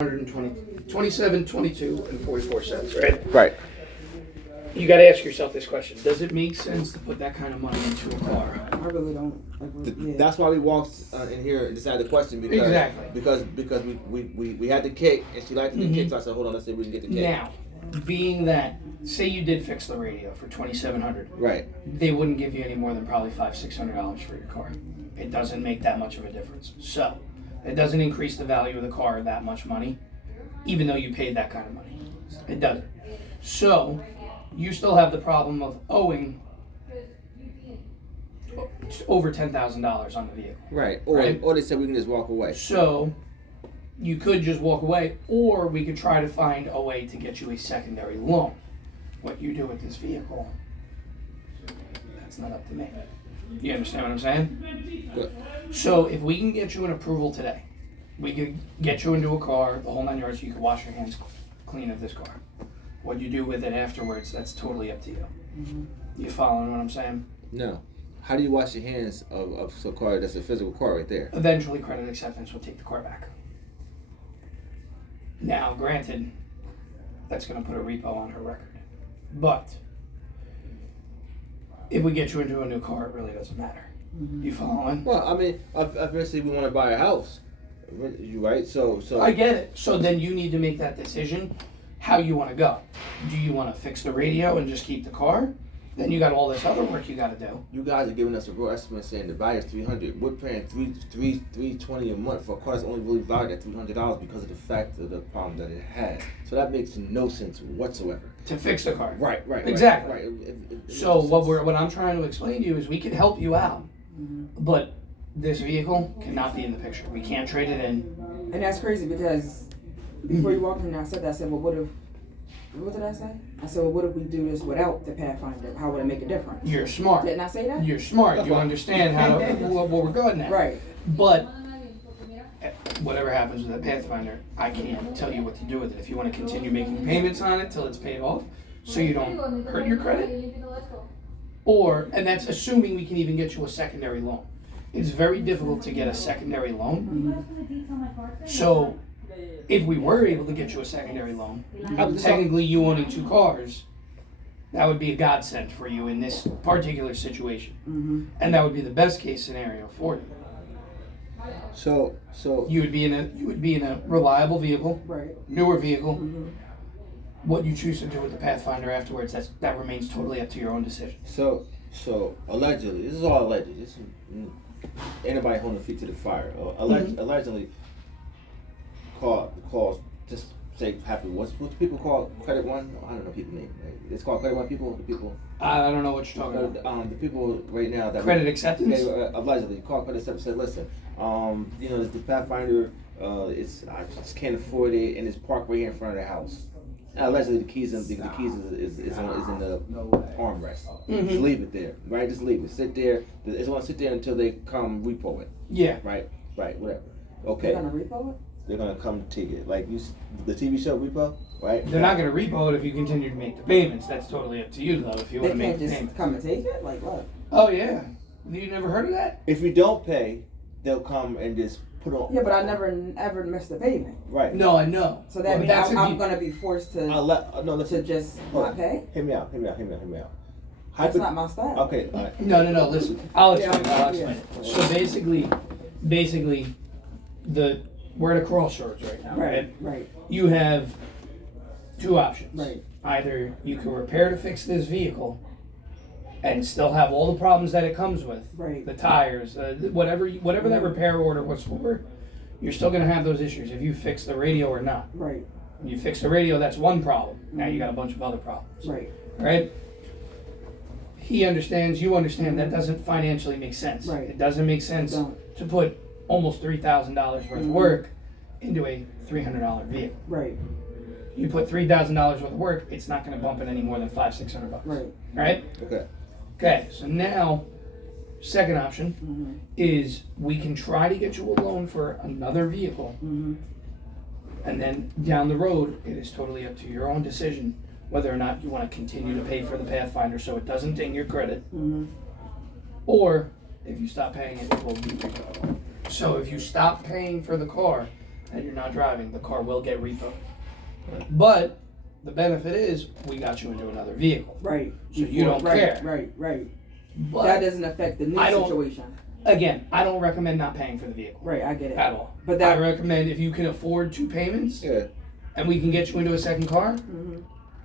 27, 22, and 44 cents, right? Right. You got to ask yourself this question: does it make sense to put that kind of money into a car? I really don't. That's why we walked in here and decided the question because we had the cake and she liked the cake, so I said, hold on, let's see if we can get the cake. Now, being that, say you did fix the radio for $2,700, right? They wouldn't give you any more than probably $500-$600 for your car. It doesn't make that much of a difference. So, it doesn't increase the value of the car that much money, even though you paid that kind of money. It doesn't. So, you still have the problem of owing over $10,000 on the vehicle. Right. Or they said we can just walk away. So, you could just walk away, or we could try to find a way to get you a secondary loan. What you do with this vehicle, that's not up to me. You understand what I'm saying? Good. So if we can get you an approval today, we could get you into a car, the whole 9 yards, you could wash your hands clean of this car. What you do with it afterwards, that's totally up to you. Mm-hmm. You following what I'm saying? No. How do you wash your hands of a car that's a physical car right there? Eventually, credit acceptance will take the car back. Now, granted, that's going to put a repo on her record. But if we get you into a new car, it really doesn't matter. Mm-hmm. You following? Well, I mean, eventually we want to buy a house, you right? So I get it. So then you need to make that decision how you want to go. Do you want to fix the radio and just keep the car? Then you got all this other work you got to do. You guys are giving us a real estimate saying the value is $300. We're paying $320 a month for a car that's only really valued at $300 because of the fact of the problem that it had. So that makes no sense whatsoever. To fix the car. Right. Exactly. Right. So what I'm trying to explain to you is we can help you out, but this vehicle cannot be in the picture. We can't trade it in. And that's crazy because before you walked in, I said, well, what did I say? I said, well, what if we do this without the Pathfinder? How would it make a difference? You're smart. Didn't I say that? You're smart. You understand how what we're going at. Right. But whatever happens with that Pathfinder, I can't tell you what to do with it. If you want to continue making payments on it till it's paid off, so you don't hurt your credit, and that's assuming we can even get you a secondary loan. It's very difficult to get a secondary loan. Mm-hmm. So if we were able to get you a secondary loan, technically you owning two cars, that would be a godsend for you in this particular situation. Mm-hmm. And that would be the best case scenario for you. So you would be in a reliable vehicle, right, newer vehicle. Mm-hmm. What you choose to do with the Pathfinder afterwards, that remains totally up to your own decision. So allegedly, this is all alleged. Anybody holding the feet to the fire. Allegedly, calls just say happy. What's people call Credit One? I don't know people's name. It's called Credit One. People. I don't know what you're talking about. The people right now that credit acceptance. Allegedly called credit acceptance. Said, listen, the Pathfinder. I just can't afford it, and it's parked right here in front of the house. Now, allegedly, the keys is in the armrest. Mm-hmm. Just leave it there, right? Just leave it. Sit there. It's going to sit there until they come repo it. Yeah. Right. Whatever. Okay. They're going to repo it? They're going to come take it. Like the TV show Repo, right? They're not going to repo it if you continue to make the payments. That's totally up to you, though, if you want to make the payments. They can't just come and take it? Like what? Oh, yeah. You never heard of that? If you don't pay, they'll come and just put on. Yeah, but I never ever missed a payment. Right. No, I know. So that means I'm going to be forced to to just not pay? Hear me out. That's not my style. Okay. All right. No. Listen, I'll explain it. So basically, we're at a crossroads right now, right? Right. You have two options. Right. Either you can repair to fix this vehicle and still have all the problems that it comes with, right, the tires, whatever that repair order was for, you're still going to have those issues if you fix the radio or not. Right. When you fix the radio, that's one problem. Now you got a bunch of other problems. Right. Right? He understands, you understand, that doesn't financially make sense. Right. It doesn't make sense to put almost $3,000 worth of work into a $300 vehicle. Right. You put $3,000 worth of work, it's not going to bump it any more than $500-$600. Right. Right? Okay. So now, second option is we can try to get you a loan for another vehicle, and then down the road, it is totally up to your own decision whether or not you want to continue to pay for the Pathfinder so it doesn't ding your credit, or if you stop paying it, it will be repo. So if you stop paying for the car that you're not driving, the car will get repoed. But the benefit is we got you into another vehicle. Right. So you don't care. Right. But that doesn't affect the new situation. Again, I don't recommend not paying for the vehicle. Right, I get it. At all. But I recommend if you can afford 2 payments and we can get you into a second car,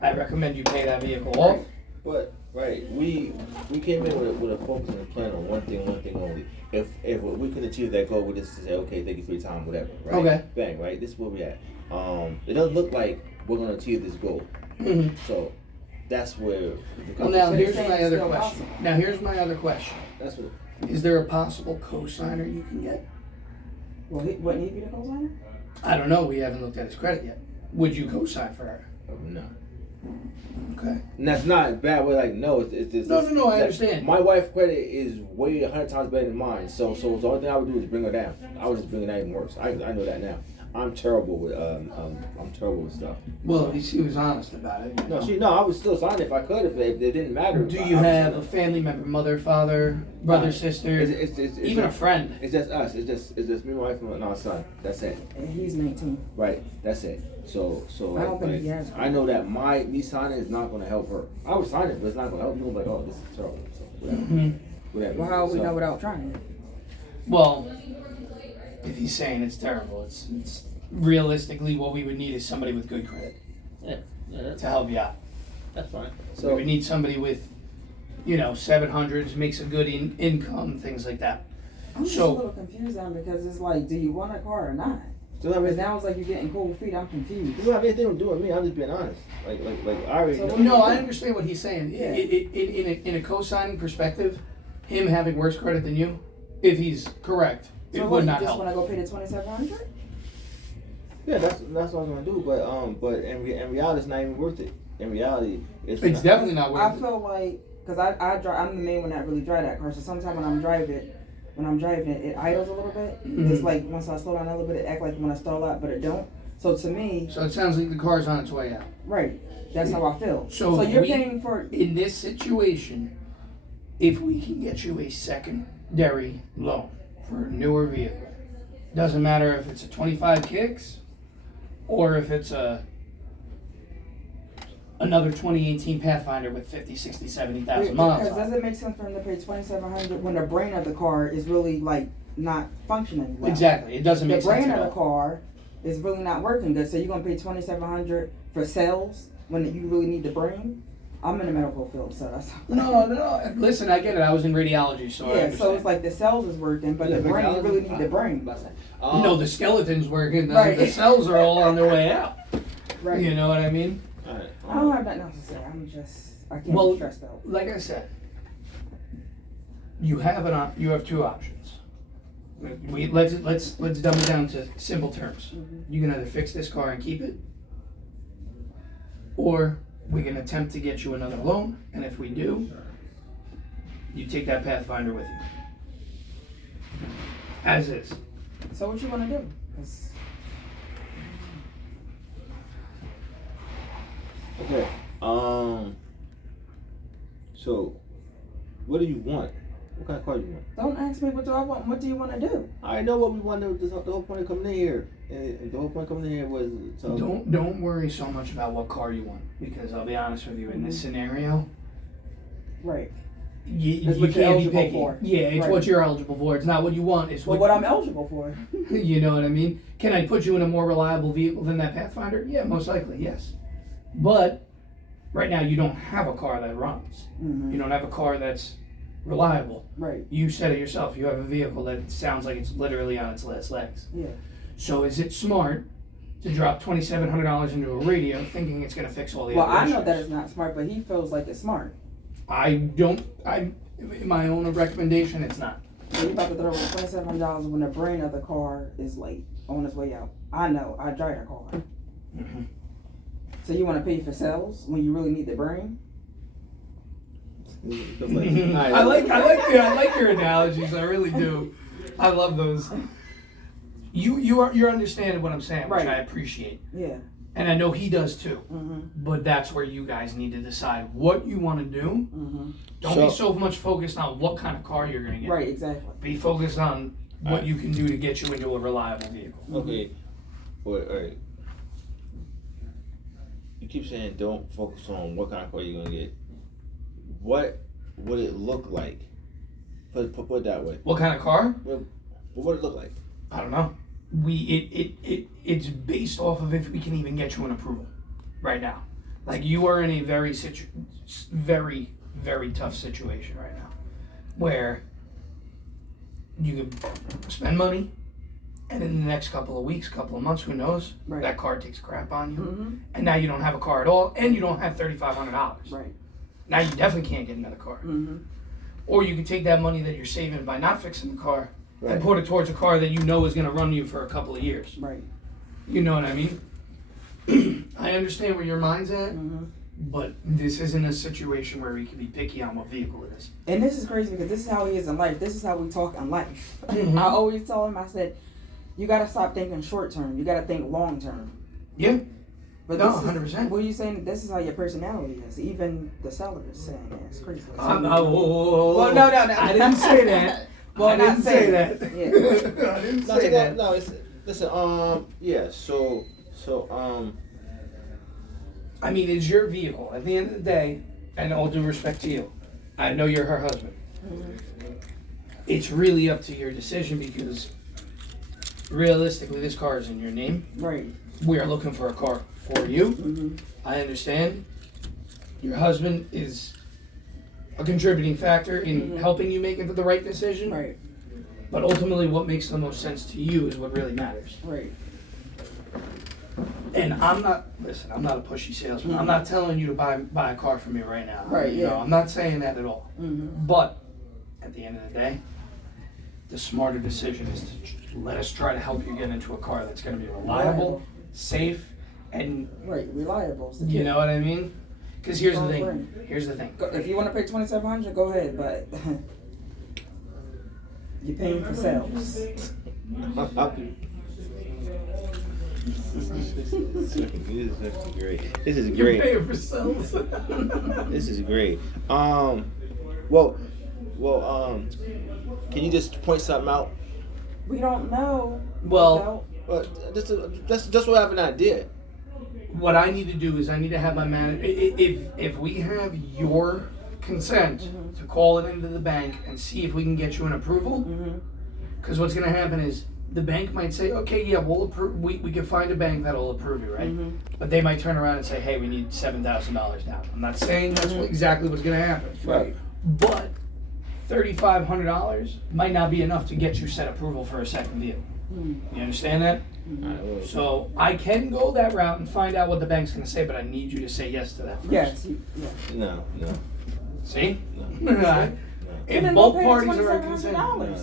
I recommend you pay that vehicle off. But we came in with a focus and a plan on one thing only. If we can achieve that goal, we just say, okay, thank you for your time, whatever. Right? Okay. Bang, right? This is where we at. It doesn't look like we're gonna achieve this goal. So that's where. Well, now here's my other question. That's what. Is there a possible co-signer you can get? Well, wouldn't he be the co-signer? I don't know. We haven't looked at his credit yet. Would you co-sign for her? No. Okay. And that's not bad. We're like, no, it's No, I understand. My wife's credit is way 100 times better than mine. So the only thing I would do is bring her down. I would just bring her down even worse. I know that now. I'm terrible with stuff. Well, at least he was honest about it. I would still sign it if I could, if it didn't matter. Do you have a family member, mother, father, brother, sister, even a friend? It's just us. It's just me, my wife, and our son. That's it. And he's 19. Right. That's it. So I don't think he has. I know that me signing is not going to help her. I would sign it, but it's not going to help me. Like, oh, this is terrible. So whatever. Well, how would we know without trying? Well, if he's saying it's terrible, it's realistically what we would need is somebody with good credit to help you out. That's fine. So we would need somebody with, 700s, makes a good income, things like that. I'm just a little confused on because it's like, do you want a car or not? Because now it's like you're getting cold feet. I'm confused. You don't have anything to do with me. I'm just being honest. Like I already know. No, I understand what he's saying. Yeah. In a co-signing perspective, him having worse credit than you, if he's correct, it would not help. So you just want to go pay the $2,700? Yeah, that's what I was gonna do. But in reality, it's not even worth it. In reality, it's definitely not worth it. I feel like because I drive. I'm the main one that really drive that car. So sometimes when I'm driving it, it idles a little bit. It's like once I slow down a little bit, it act like when I stall out, but it don't. So to me. So it sounds like the car's on its way out. Right. That's how I feel. So you're paying for. In this situation, if we can get you a secondary loan for a newer vehicle, doesn't matter if it's a 25 kicks or if it's another 2018 Pathfinder with 50, 60, 70,000 miles. Because does it make sense for him to pay $2,700 when the brain of the car is really like not functioning well? Exactly, it doesn't make sense. The brain of the car is really not working good. So you're gonna pay $2,700 for sales when you really need the brain? I'm in the medical field, so that's. No. Listen, I get it. I was in radiology, so I understand. So it's like the cells is working, but the brain, you really need the brain. No, the skeleton's working. The Right. cells are all on their way out. Right. You know what I mean? Right. I don't have nothing else to say. I can't be stressed out. Like I said, you have 2 options. Let's dumb it down to simple terms. You can either fix this car and keep it, or we can attempt to get you another loan, and if we do, you take that Pathfinder with you. As is. So what you want to do? 'Cause Okay. So, what do you want? What kind of car do you want? don't ask me what do I want. What do you want to do? I know what we want to do. The whole point of coming in here. And the whole point of coming in here was... Don't worry so much about what car you want, because I'll be honest with you, in this scenario... Right. You what you're can't be eligible picky. for. Yeah, it's Right. what you're eligible for. It's not what you want. It's What I'm eligible for. You know what I mean? Can I put you in a more reliable vehicle than that Pathfinder? Yeah, most likely, yes. But right now you don't have a car that runs. You don't have a car that's reliable. Right. You said it yourself. You have a vehicle that sounds like it's literally on its last legs. Yeah. So is it smart to drop $2,700 into a radio thinking it's going to fix all the Well, other I know issues? that it's not smart, but he feels like it's smart. In my own recommendation, it's not. So you about to throw away $2,700 when the brain of the car is like on its way out. I know. I drive a car. So you want to pay for sales when you really need the brain? I like your analogies. I really do. I love those. You're understanding what I'm saying, which Right. I appreciate. Yeah. And I know he does too. But that's where you guys need to decide what you want to do. Don't be so much focused on what kind of car you're going to get. Right, exactly. Be focused on what you can do to get you into a reliable vehicle. Okay. Wait. You keep saying don't focus on what kind of car you're gonna get. What would it look like? Put it that way. What kind of car? What would it look like? I don't know. It's based off of if we can even get you an approval right now. Like, you are in a very very tough situation right now, where you could spend money, and in the next couple of weeks, couple of months, who knows, Right. that car takes crap on you, Mm-hmm. and now you don't have a car at all, and you don't have $3,500. Right. Now you definitely can't get another car. Mm-hmm. Or you can take that money that you're saving by not fixing the car Right. and put it towards a car that you know is going to run you for a couple of years. Right. You know what I mean? I understand where your mind's at, Mm-hmm. but this isn't a situation where we can be picky on what vehicle it is. And this is crazy because this is how he is in life. This is how we talk in life. Mhm. I always tell him, I said, you got to stop thinking short term. You got to think long term. Yeah. But No, this is, 100%. what are you saying? This is how your personality is. Even the seller is saying that. It's crazy. Well, Well, no. I didn't say that. Well, I didn't not say saying that. Yeah. I didn't say that. No, it's listen. Yeah. So. I mean, it's your vehicle. At the end of the day, and all due respect to you, I know you're her husband. Mm-hmm. It's really up to your decision, because realistically, this car is in your name. Right. We are looking for a car for you. Mm-hmm. I understand. Your husband is a contributing factor in helping you make the right decision. Right. But ultimately, what makes the most sense to you is what really matters. Right. And I'm not a pushy salesman. I'm not telling you to buy a car from me right now. Right, You know, yeah. I'm not saying that at all. Mm-hmm. But at the end of the day, the smarter decision is to let us try to help you get into a car that's going to be reliable, safe, and Right. Reliable. It's the you key. know what I mean? Because here's the Don't thing. worry. Here's the thing. Go- If you want to pay $2,700, go ahead, but you're paying for sales. This is great. This is You're great. paying for sales. This is great. Can you just point something out? We don't know. Well, Just so I have an idea. what I need to do is I need to have my manager. If we have your consent to call it into the bank and see if we can get you an approval, Mm-hmm. because what's going to happen is the bank might say, okay, yeah, we'll approve. We can find a bank that'll approve you, right? Mhm. But they might turn around and say, hey, we need $7,000 down. I'm not saying that's exactly what's going to happen. Right. But $3,500 might not be enough to get you set approval for a second vehicle. You understand that? So I can go that route and find out what the bank's going to say, but I need you to say yes to that first. Yes. Yeah. No. See? No. If then both go pay parties are in $2,700. consent. No.